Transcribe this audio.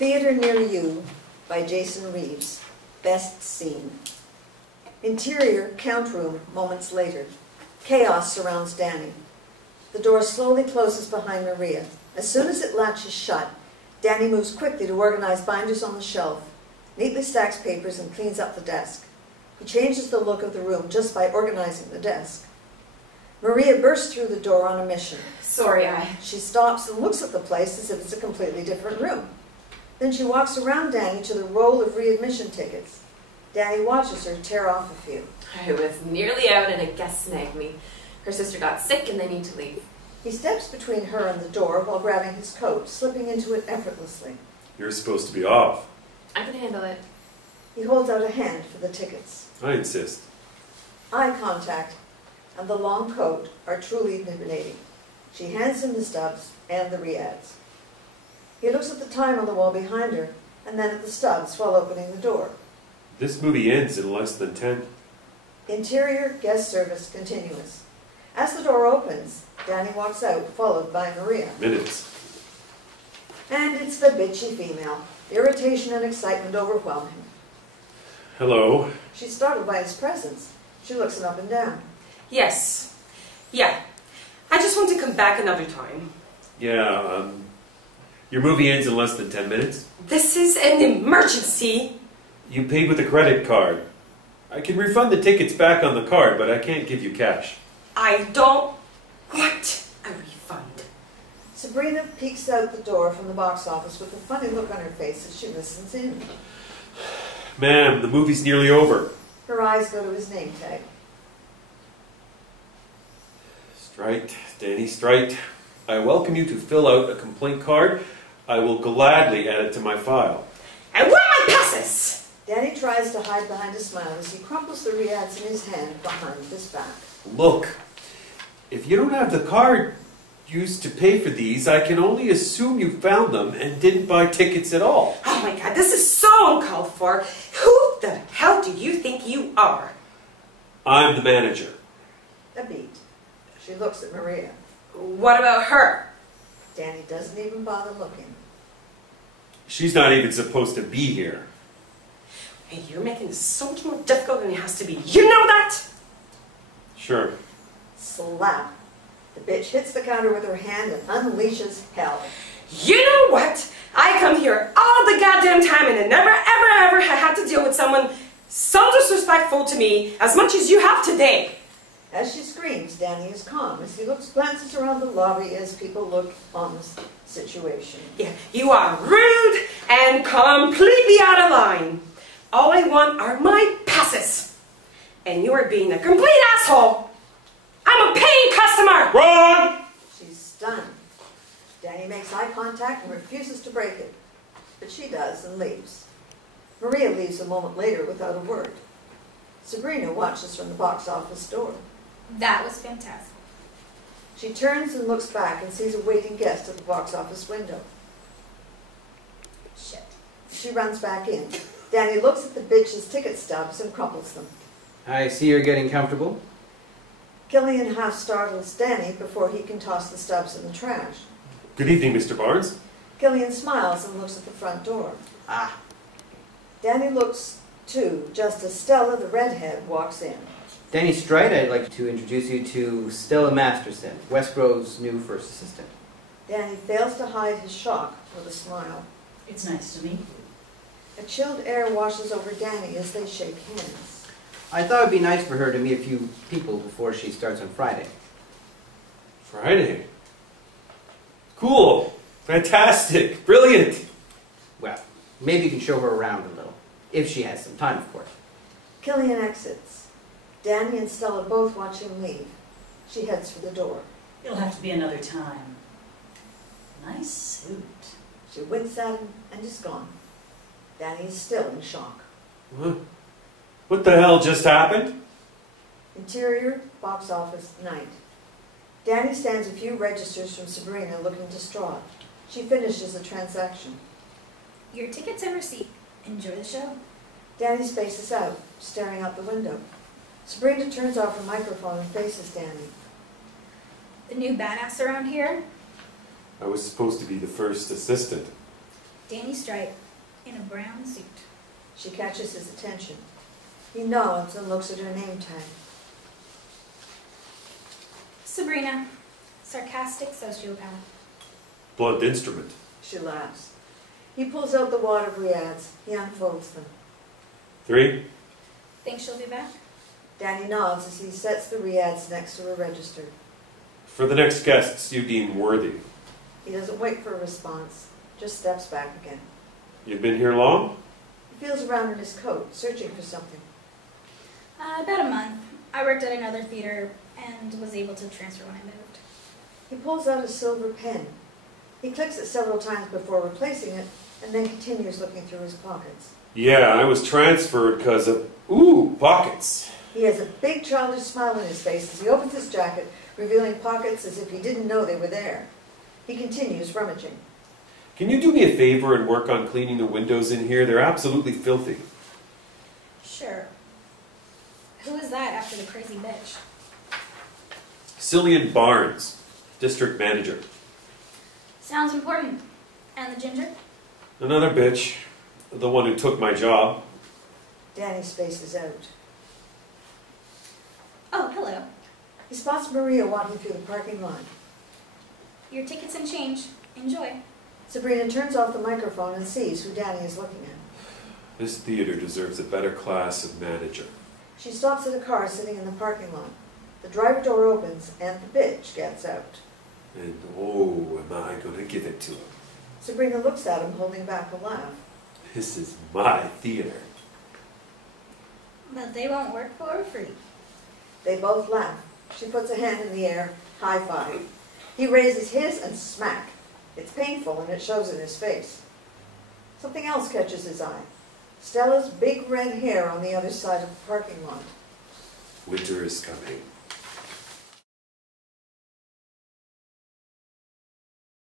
Theater Near You by Jason Reeves. Best scene. Interior count room moments later. Chaos surrounds Dany. The door slowly closes behind Maria. As soon as it latches shut, Dany moves quickly to organize binders on the shelf, neatly stacks papers and cleans up the desk. He changes the look of the room just by organizing the desk. Maria bursts through the door on a mission. Sorry, She stops and looks at the place as if it's a completely different room. Then she walks around Dany to the roll of readmission tickets. Dany watches her tear off a few. I was nearly out and a guest snagged me. Her sister got sick and they need to leave. He steps between her and the door while grabbing his coat, slipping into it effortlessly. You're supposed to be off. I can handle it. He holds out a hand for the tickets. I insist. Eye contact and the long coat are truly intimidating. She hands him the stubs and the re-ads. He looks at the time on the wall behind her and then at the stubs while opening the door. This movie ends in less than 10. Interior guest service continuous. As the door opens, Dany walks out, followed by Maria. Minutes. And it's the bitchy female. Irritation and excitement overwhelm him. Hello. She's startled by his presence. She looks him up and down. Yes. Yeah. I just want to come back another time. Yeah, your movie ends in less than 10 minutes. This is an emergency. You paid with a credit card. I can refund the tickets back on the card, but I can't give you cash. I don't want a refund. Sabrina peeks out the door from the box office with a funny look on her face as she listens in. Ma'am, the movie's nearly over. Her eyes go to his name tag. Strite, Dany, Strite. I welcome you to fill out a complaint card. I will gladly add it to my file. And where are my passes? Dany tries to hide behind a smile as he crumples the re-ads in his hand behind his back. Look, if you don't have the card used to pay for these, I can only assume you found them and didn't buy tickets at all. Oh my God, this is so uncalled for. Who the hell do you think you are? I'm the manager. A beat. She looks at Maria. What about her? Dany doesn't even bother looking. She's not even supposed to be here. Hey, you're making this so much more difficult than it has to be. You know that? Sure. Slap. The bitch hits the counter with her hand and unleashes hell. You know what? I come here all the goddamn time and I never ever had to deal with someone so disrespectful to me as much as you have today. As she screams, Dany is calm as he glances around the lobby as people look on the situation. Yeah, you are rude and completely out of line. All I want are my passes. And you are being a complete asshole. I'm a paying customer. Wrong! She's stunned. Dany makes eye contact and refuses to break it. But she does and leaves. Maria leaves a moment later without a word. Sabrina watches from the box office door. That was fantastic. She turns and looks back and sees a waiting guest at the box office window. Shit. She runs back in. Dany looks at the bitch's ticket stubs and crumples them. I see you're getting comfortable. Cillian half startles Dany before he can toss the stubs in the trash. Good evening, Mr. Barnes. Cillian smiles and looks at the front door. Ah. Dany looks too, just as Stella, the redhead, walks in. Dany Strite, I'd like to introduce you to Stella Masterson, Westboro's new first assistant. Dany fails to hide his shock with a smile. It's nice to meet you. A chilled air washes over Dany as they shake hands. I thought it'd be nice for her to meet a few people before she starts on Friday. Friday? Cool. Fantastic. Brilliant. Well, maybe you can show her around a little. If she has some time, of course. Cillian exits. Dany and Stella both watch him leave. She heads for the door. It'll have to be another time. Nice suit. She winks at him and is gone. Dany is still in shock. What the hell just happened? Interior, box office, night. Dany stands a few registers from Sabrina looking distraught. She finishes the transaction. Your tickets and receipt. Enjoy the show. Dany spaces out, staring out the window. Sabrina turns off her microphone and faces Dany. The new badass around here? I was supposed to be the first assistant. Dany Stripe in a brown suit. She catches his attention. He nods and looks at her name tag. Sabrina, sarcastic sociopath. Blunt instrument. She laughs. He pulls out the wad of riads. He unfolds them. 3. Think she'll be back? Dany nods as he sets the riads next to her register. For the next guests you deem worthy. He doesn't wait for a response, just steps back again. You've been here long? He feels around in his coat, searching for something. About a month. I worked at another theater and was able to transfer when I moved. He pulls out a silver pen. He clicks it several times before replacing it, and then continues looking through his pockets. Yeah, I was transferred because of, pockets. He has a big childish smile on his face as he opens his jacket, revealing pockets as if he didn't know they were there. He continues rummaging. Can you do me a favor and work on cleaning the windows in here? They're absolutely filthy. Sure. Who is that after the crazy bitch? CILLIAN Barnes, district manager. Sounds important. And the ginger? Another bitch. The one who took my job. Dany spaces out. Oh, hello. He spots Maria walking through the parking lot. Your tickets and change. Enjoy. Sabrina turns off the microphone and sees who Dany is looking at. This theater deserves a better class of manager. She stops at a car sitting in the parking lot. The driver door opens and the bitch gets out. And oh, am I going to give it to him. Sabrina looks at him, holding back a laugh. This is my theater. But they won't work for free. They both laugh. She puts a hand in the air, high five. He raises his and smack. It's painful and it shows in his face. Something else catches his eye. Stella's big red hair on the other side of the parking lot. Winter is coming.